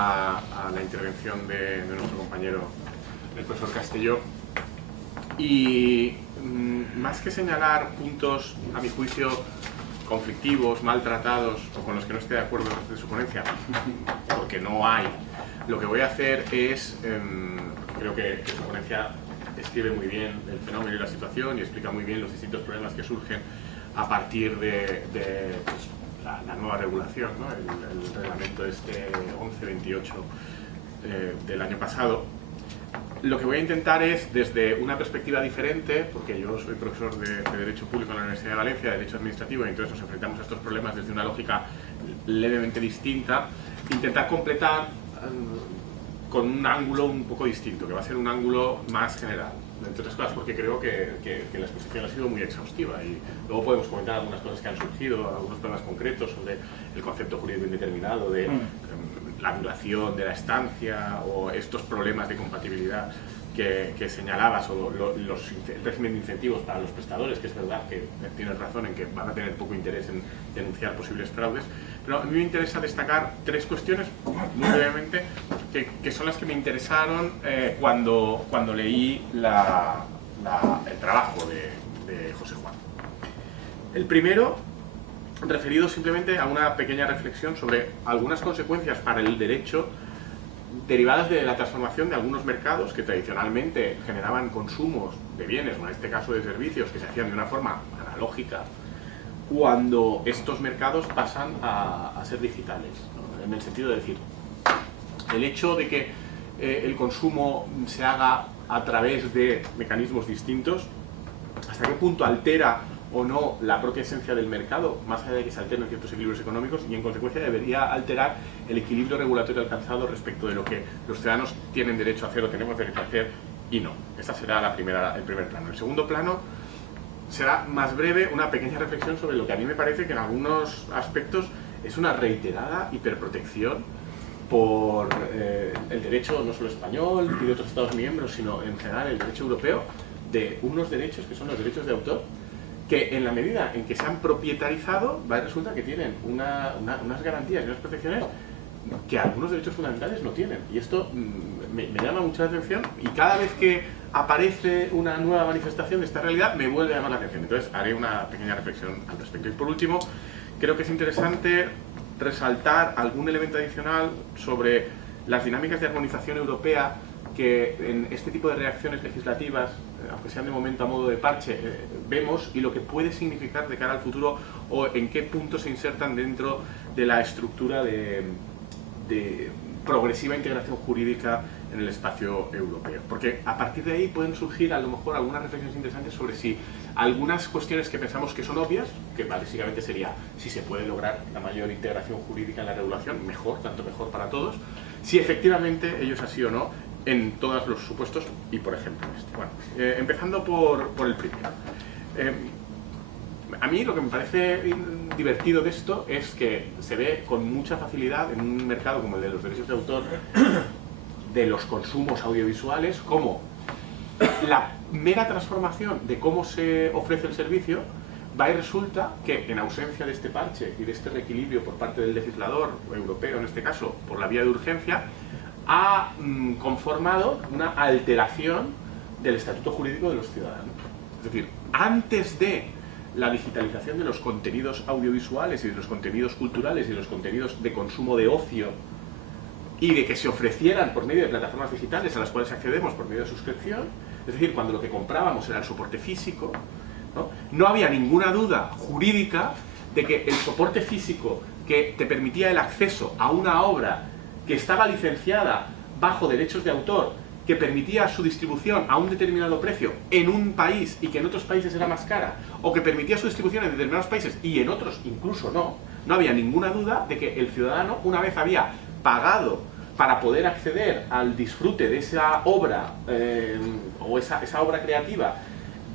a la intervención de nuestro compañero, el profesor Castelló. Y más que señalar puntos, a mi juicio, conflictivos, maltratados o con los que no esté de acuerdo de su ponencia, porque no hay, lo que voy a hacer es, creo que su ponencia describe muy bien el fenómeno y la situación y explica muy bien los distintos problemas que surgen a partir de pues, la nueva regulación, ¿no? el reglamento este 1128 del año pasado. Lo que voy a intentar es, desde una perspectiva diferente, porque yo soy profesor de Derecho Público en la Universidad de Valencia, de Derecho Administrativo, y entonces nos enfrentamos a estos problemas desde una lógica levemente distinta, intentar completar con un ángulo un poco distinto, que va a ser un ángulo más general. Entre otras cosas porque creo que la exposición ha sido muy exhaustiva y luego podemos comentar algunas cosas que han surgido, algunos problemas concretos sobre el concepto jurídico indeterminado de la duración de la estancia o estos problemas de compatibilidad que señalabas o el régimen de incentivos para los prestadores, que es verdad que tienes razón en que van a tener poco interés en denunciar posibles fraudes, pero a mí me interesa destacar tres cuestiones, muy brevemente, que son las que me interesaron cuando leí el trabajo de José Juan. El primero, referido simplemente a una pequeña reflexión sobre algunas consecuencias para el derecho derivadas de la transformación de algunos mercados que tradicionalmente generaban consumos de bienes, o en este caso de servicios, que se hacían de una forma analógica, cuando estos mercados pasan a ser digitales, ¿no? En el sentido de decir, el hecho de que el consumo se haga a través de mecanismos distintos, ¿hasta qué punto altera o no la propia esencia del mercado, más allá de que se alteren ciertos equilibrios económicos, y en consecuencia debería alterar el equilibrio regulatorio alcanzado respecto de lo que los ciudadanos tienen derecho a hacer o tenemos derecho a hacer y no? Esta será el primer plano. El segundo plano será más breve, una pequeña reflexión sobre lo que a mí me parece que en algunos aspectos es una reiterada hiperprotección por el derecho no solo español y de otros Estados miembros, sino en general el derecho europeo, de unos derechos que son los derechos de autor, que en la medida en que se han propietarizado, resulta que tienen unas garantías y unas protecciones que algunos derechos fundamentales no tienen. Y esto me llama mucho la atención, y cada vez que aparece una nueva manifestación de esta realidad me vuelve a llamar la atención. Entonces haré una pequeña reflexión al respecto. Y por último, creo que es interesante resaltar algún elemento adicional sobre las dinámicas de armonización europea que en este tipo de reacciones legislativas, aunque sean de momento a modo de parche, vemos, y lo que puede significar de cara al futuro o en qué punto se insertan dentro de la estructura de progresiva integración jurídica en el espacio europeo. Porque a partir de ahí pueden surgir a lo mejor algunas reflexiones interesantes sobre si algunas cuestiones que pensamos que son obvias, que básicamente sería si se puede lograr la mayor integración jurídica en la regulación, mejor, tanto mejor para todos, si efectivamente ello es así o no, en todos los supuestos, y por ejemplo este. Bueno, empezando por el primero. A mí lo que me parece divertido de esto es que se ve con mucha facilidad en un mercado como el de los derechos de autor, de los consumos audiovisuales, como la mera transformación de cómo se ofrece el servicio va y resulta que, en ausencia de este parche y de este reequilibrio por parte del legislador europeo, en este caso por la vía de urgencia, ha conformado una alteración del estatuto jurídico de los ciudadanos. Es decir, antes de la digitalización de los contenidos audiovisuales y de los contenidos culturales y de los contenidos de consumo de ocio, y de que se ofrecieran por medio de plataformas digitales a las cuales accedemos por medio de suscripción, es decir, cuando lo que comprábamos era el soporte físico, no había ninguna duda jurídica de que el soporte físico que te permitía el acceso a una obra que estaba licenciada bajo derechos de autor, que permitía su distribución a un determinado precio en un país y que en otros países era más cara, o que permitía su distribución en determinados países y en otros incluso no había ninguna duda de que el ciudadano, una vez había pagado para poder acceder al disfrute de esa obra o esa obra creativa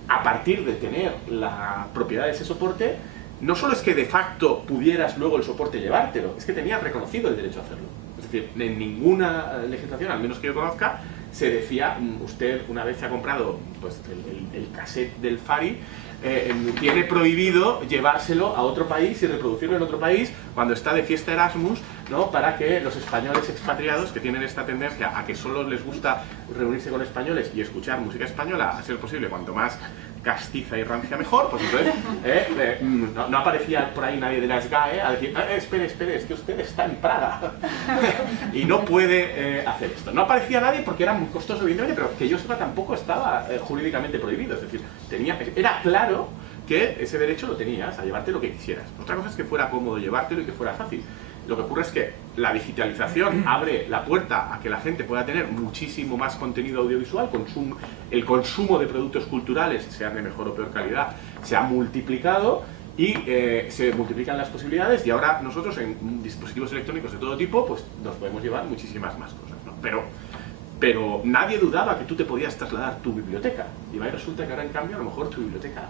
a partir de tener la propiedad de ese soporte, no solo es que de facto pudieras luego el soporte llevártelo, es que tenías reconocido el derecho a hacerlo. Es decir, en ninguna legislación, al menos que yo conozca, se decía, usted una vez se ha comprado pues el cassette del Fari tiene prohibido llevárselo a otro país y reproducirlo en otro país cuando está de fiesta Erasmus, ¿no? Para que los españoles expatriados, que tienen esta tendencia a que solo les gusta reunirse con españoles y escuchar música española, a ser posible, cuanto más castiza y rancia mejor, pues entonces no aparecía por ahí nadie de la SGAE a decir, espere, es que usted está en Praga y no puede hacer esto. No aparecía nadie porque era muy costoso, evidentemente, pero que yo sepa tampoco estaba jurídicamente prohibido, es decir, era claro que ese derecho lo tenías a llevarte lo que quisieras. Otra cosa es que fuera cómodo llevártelo y que fuera fácil. Lo que ocurre es que la digitalización abre la puerta a que la gente pueda tener muchísimo más contenido audiovisual, el consumo de productos culturales, sean de mejor o peor calidad, se ha multiplicado y se multiplican las posibilidades, y ahora nosotros en dispositivos electrónicos de todo tipo pues nos podemos llevar muchísimas más cosas, ¿no? Pero nadie dudaba que tú te podías trasladar tu biblioteca, y resulta que ahora en cambio a lo mejor tu biblioteca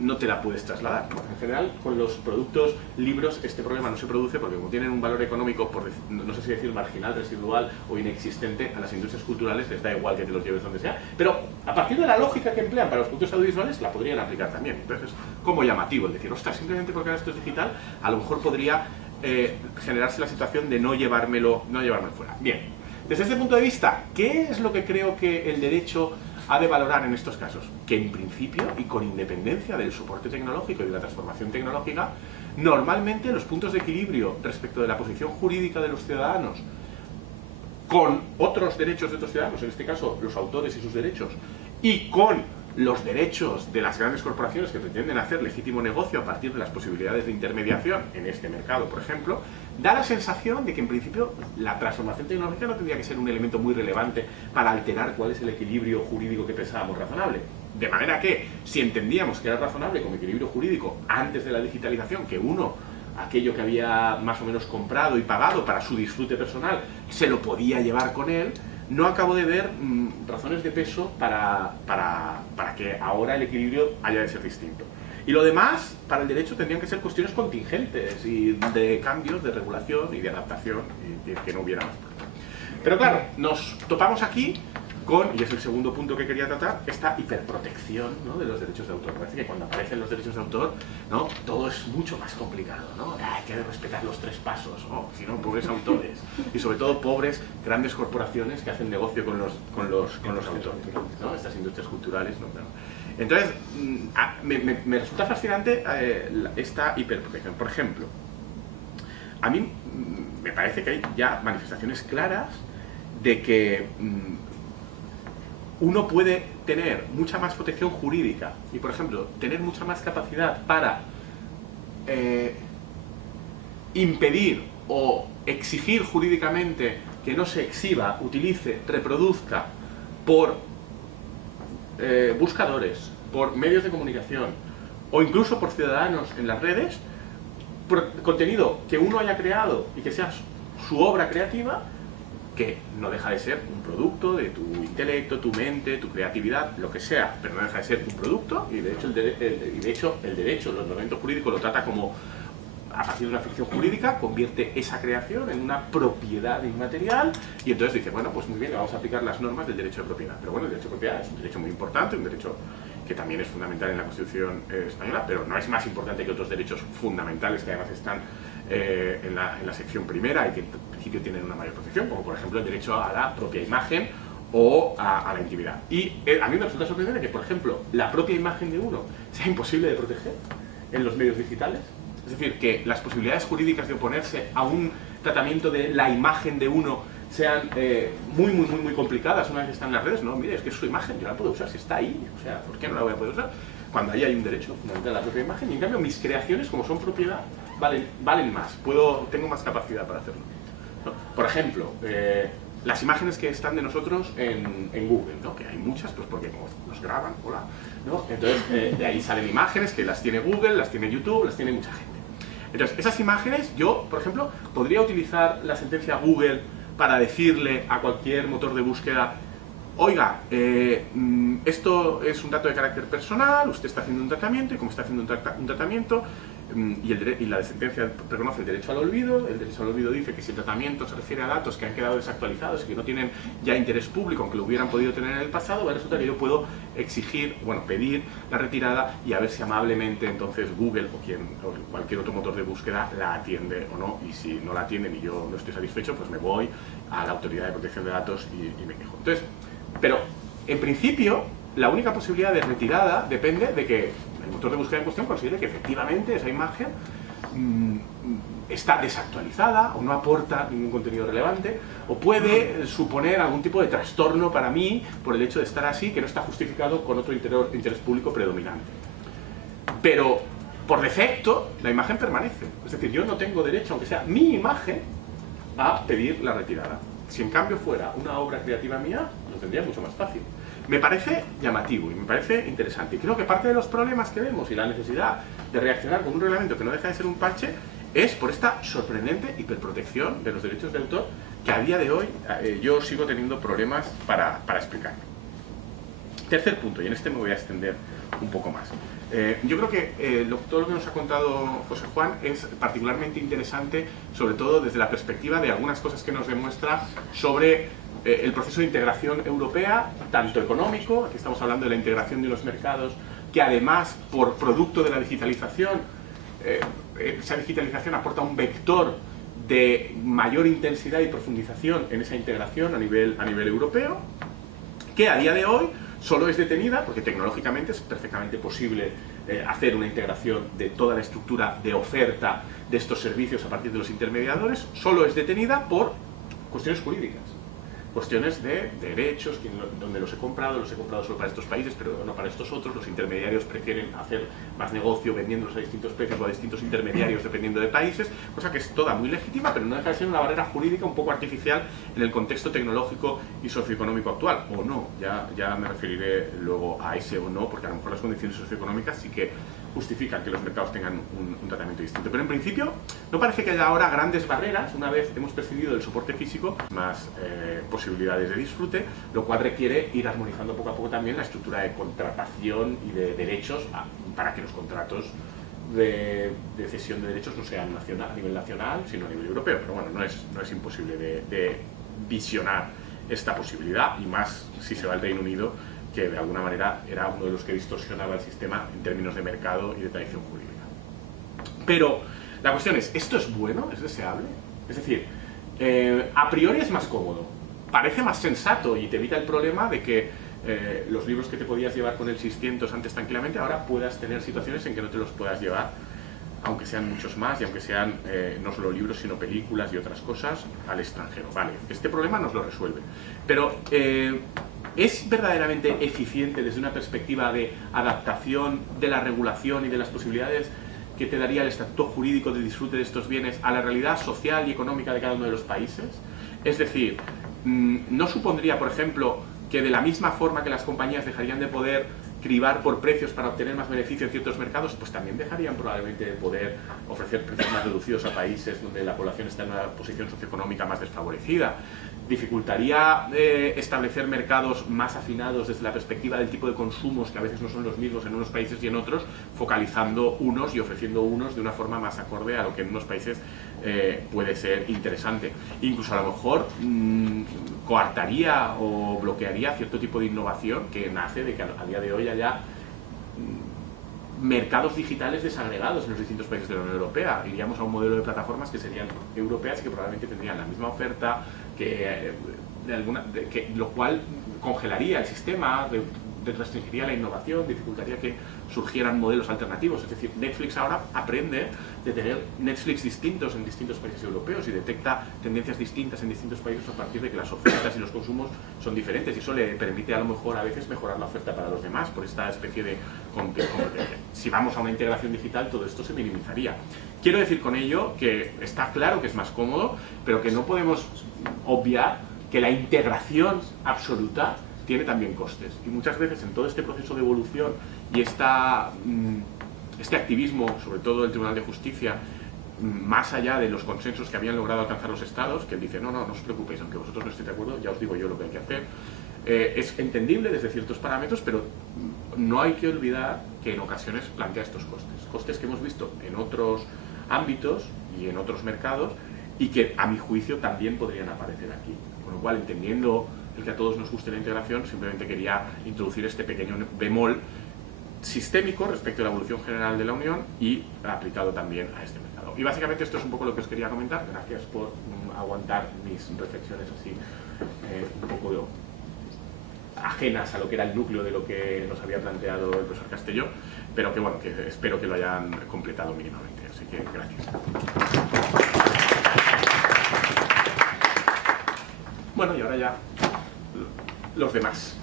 no te la puedes trasladar, ¿no? En general, con los productos libros este problema no se produce porque como tienen un valor económico, no sé si decir marginal, residual o inexistente, a las industrias culturales les da igual que te los lleves donde sea, pero a partir de la lógica que emplean para los productos audiovisuales la podrían aplicar también. Entonces es como llamativo el decir, ostras, simplemente porque ahora esto es digital, a lo mejor podría generarse la situación de no llevármelo fuera. Bien, desde este punto de vista, ¿qué es lo que creo que el derecho ha de valorar en estos casos? Que en principio, y con independencia del soporte tecnológico y de la transformación tecnológica, normalmente los puntos de equilibrio respecto de la posición jurídica de los ciudadanos con otros derechos de otros ciudadanos, en este caso los autores y sus derechos, y con los derechos de las grandes corporaciones que pretenden hacer legítimo negocio a partir de las posibilidades de intermediación en este mercado, por ejemplo, da la sensación de que en principio la transformación tecnológica no tendría que ser un elemento muy relevante para alterar cuál es el equilibrio jurídico que pensábamos razonable. De manera que, si entendíamos que era razonable como equilibrio jurídico antes de la digitalización, que aquello que había más o menos comprado y pagado para su disfrute personal, se lo podía llevar con él, no acabo de ver razones de peso para que ahora el equilibrio haya de ser distinto. Y lo demás, para el derecho, tendrían que ser cuestiones contingentes y de cambios, de regulación y de adaptación, y que no hubiera más. Pero claro, nos topamos aquí con, y es el segundo punto que quería tratar, esta hiperprotección, ¿no?, de los derechos de autor. Parece que cuando aparecen los derechos de autor, ¿no?, todo es mucho más complicado, ¿no? Hay que respetar los 3 pasos, ¿no? Si no, pobres autores. Y sobre todo, pobres grandes corporaciones que hacen negocio con los autores, ¿no? Estas industrias culturales, ¿no? Entonces, me resulta fascinante esta hiperprotección. Por ejemplo, a mí me parece que hay ya manifestaciones claras de que uno puede tener mucha más protección jurídica y, por ejemplo, tener mucha más capacidad para impedir o exigir jurídicamente que no se exhiba, utilice, reproduzca por buscadores, por medios de comunicación o incluso por ciudadanos en las redes, contenido que uno haya creado y que sea su obra creativa, que no deja de ser un producto de tu intelecto, tu mente, tu creatividad, lo que sea, pero no deja de ser un producto, y de hecho el derecho, el ordenamiento jurídico lo trata como, a partir de una ficción jurídica, convierte esa creación en una propiedad inmaterial, y entonces dice, bueno, pues muy bien, vamos a aplicar las normas del derecho de propiedad. Pero bueno, el derecho de propiedad es un derecho muy importante, un derecho que también es fundamental en la Constitución española, pero no es más importante que otros derechos fundamentales que además están en la sección primera y que en principio tienen una mayor protección, como por ejemplo el derecho a la propia imagen o a la intimidad. Y a mí me resulta sorprendente que, por ejemplo, la propia imagen de uno sea imposible de proteger en los medios digitales. Es decir, que las posibilidades jurídicas de oponerse a un tratamiento de la imagen de uno sean muy complicadas una vez que están en las redes. No, mire, es que es su imagen, yo la puedo usar si está ahí, o sea, ¿por qué no la voy a poder usar? Cuando ahí hay un derecho fundamental a la propia imagen, y en cambio mis creaciones, como son propiedad, valen más, tengo más capacidad para hacerlo, ¿no? Por ejemplo, las imágenes que están de nosotros en Google, ¿no?, que hay muchas, pues porque como nos graban, hola, ¿no? Entonces de ahí salen imágenes que las tiene Google, las tiene YouTube, las tiene mucha gente. Entonces, esas imágenes, yo, por ejemplo, podría utilizar la sentencia Google para decirle a cualquier motor de búsqueda, oiga, esto es un dato de carácter personal, usted está haciendo un tratamiento, y como está haciendo un tratamiento, y la sentencia reconoce el derecho al olvido. El derecho al olvido dice que si el tratamiento se refiere a datos que han quedado desactualizados y que no tienen ya interés público, aunque lo hubieran podido tener en el pasado, resulta que yo puedo exigir, bueno, pedir la retirada y a ver si amablemente entonces Google o cualquier otro motor de búsqueda la atiende o no, y si no la atienden y yo no estoy satisfecho, pues me voy a la Autoridad de Protección de Datos y me quejo. Entonces, pero en principio la única posibilidad de retirada depende de que el motor de búsqueda en cuestión considere que efectivamente esa imagen está desactualizada o no aporta ningún contenido relevante o puede suponer algún tipo de trastorno para mí por el hecho de estar así que no está justificado con otro interés público predominante. Pero por defecto la imagen permanece, es decir, yo no tengo derecho, aunque sea mi imagen, a pedir la retirada. Si en cambio fuera una obra creativa mía, lo tendría mucho más fácil. Me parece llamativo y me parece interesante. Y creo que parte de los problemas que vemos y la necesidad de reaccionar con un reglamento que no deja de ser un parche es por esta sorprendente hiperprotección de los derechos de autor que a día de hoy yo sigo teniendo problemas para explicar. Tercer punto, y en este me voy a extender un poco más. Yo creo que todo lo que nos ha contado José Juan es particularmente interesante, sobre todo desde la perspectiva de algunas cosas que nos demuestra sobre el proceso de integración europea, tanto económico, aquí estamos hablando de la integración de unos mercados que además, por producto de la digitalización, esa digitalización aporta un vector de mayor intensidad y profundización en esa integración a nivel europeo, que a día de hoy solo es detenida, porque tecnológicamente es perfectamente posible hacer una integración de toda la estructura de oferta de estos servicios a partir de los intermediadores, solo es detenida por cuestiones jurídicas. Cuestiones de derechos, donde los he comprado solo para estos países, pero no para estos otros. Los intermediarios prefieren hacer más negocio vendiéndolos a distintos precios o a distintos intermediarios dependiendo de países, cosa que es toda muy legítima, pero no deja de ser una barrera jurídica un poco artificial en el contexto tecnológico y socioeconómico actual. O no, ya me referiré luego a ese o no, porque a lo mejor las condiciones socioeconómicas sí que justifican que los mercados tengan un tratamiento distinto. Pero en principio no parece que haya ahora grandes barreras, una vez hemos prescindido del soporte físico, más posibilidades de disfrute, lo cual requiere ir armonizando poco a poco también la estructura de contratación y de derechos para que los contratos de cesión de derechos no sean a nivel nacional, sino a nivel europeo. Pero bueno, no es imposible de visionar esta posibilidad, y más si se va al Reino Unido, que de alguna manera era uno de los que distorsionaba el sistema en términos de mercado y de tradición jurídica. Pero la cuestión es, ¿esto es bueno? ¿Es deseable? Es decir, a priori es más cómodo, parece más sensato y te evita el problema de que los libros que te podías llevar con el 600 antes tranquilamente, ahora puedas tener situaciones en que no te los puedas llevar, aunque sean muchos más y aunque sean no solo libros sino películas y otras cosas, al extranjero. Vale, este problema nos lo resuelve. Pero ¿es verdaderamente eficiente desde una perspectiva de adaptación de la regulación y de las posibilidades que te daría el estatuto jurídico de disfrute de estos bienes a la realidad social y económica de cada uno de los países? Es decir, ¿no supondría, por ejemplo, que de la misma forma que las compañías dejarían de poder cribar por precios para obtener más beneficio en ciertos mercados, pues también dejarían probablemente de poder ofrecer precios más reducidos a países donde la población está en una posición socioeconómica más desfavorecida? Dificultaría establecer mercados más afinados desde la perspectiva del tipo de consumos, que a veces no son los mismos en unos países y en otros, focalizando unos y ofreciendo unos de una forma más acorde a lo que en unos países puede ser interesante. Incluso a lo mejor coartaría o bloquearía cierto tipo de innovación que nace de que a día de hoy haya mercados digitales desagregados en los distintos países de la Unión Europea. Iríamos a un modelo de plataformas que serían europeas y que probablemente tendrían la misma oferta, lo cual congelaría el sistema, restringiría la innovación, dificultaría que surgieran modelos alternativos. Es decir, Netflix ahora aprende de tener Netflix distintos en distintos países europeos y detecta tendencias distintas en distintos países a partir de que las ofertas y los consumos son diferentes, y eso le permite a lo mejor a veces mejorar la oferta para los demás por esta especie de competencia. Si vamos a una integración digital, todo esto se minimizaría. Quiero decir con ello que está claro que es más cómodo, pero que no podemos obviar que la integración absoluta tiene también costes, y muchas veces en todo este proceso de evolución y este activismo, sobre todo del Tribunal de Justicia, más allá de los consensos que habían logrado alcanzar los estados, que él dice, no os preocupéis, aunque vosotros no estéis de acuerdo, ya os digo yo lo que hay que hacer. Es entendible desde ciertos parámetros, pero no hay que olvidar que en ocasiones plantea estos costes que hemos visto en otros ámbitos y en otros mercados, y que a mi juicio también podrían aparecer aquí. Con lo cual, entendiendo el que a todos nos guste la integración, simplemente quería introducir este pequeño bemol sistémico respecto a la evolución general de la Unión y aplicado también a este mercado. Y básicamente esto es un poco lo que os quería comentar. Gracias por aguantar mis reflexiones así un poco ajenas a lo que era el núcleo de lo que nos había planteado el profesor Castelló, pero que bueno, que espero que lo hayan completado mínimamente. Así que gracias. Bueno, y ahora ya los demás.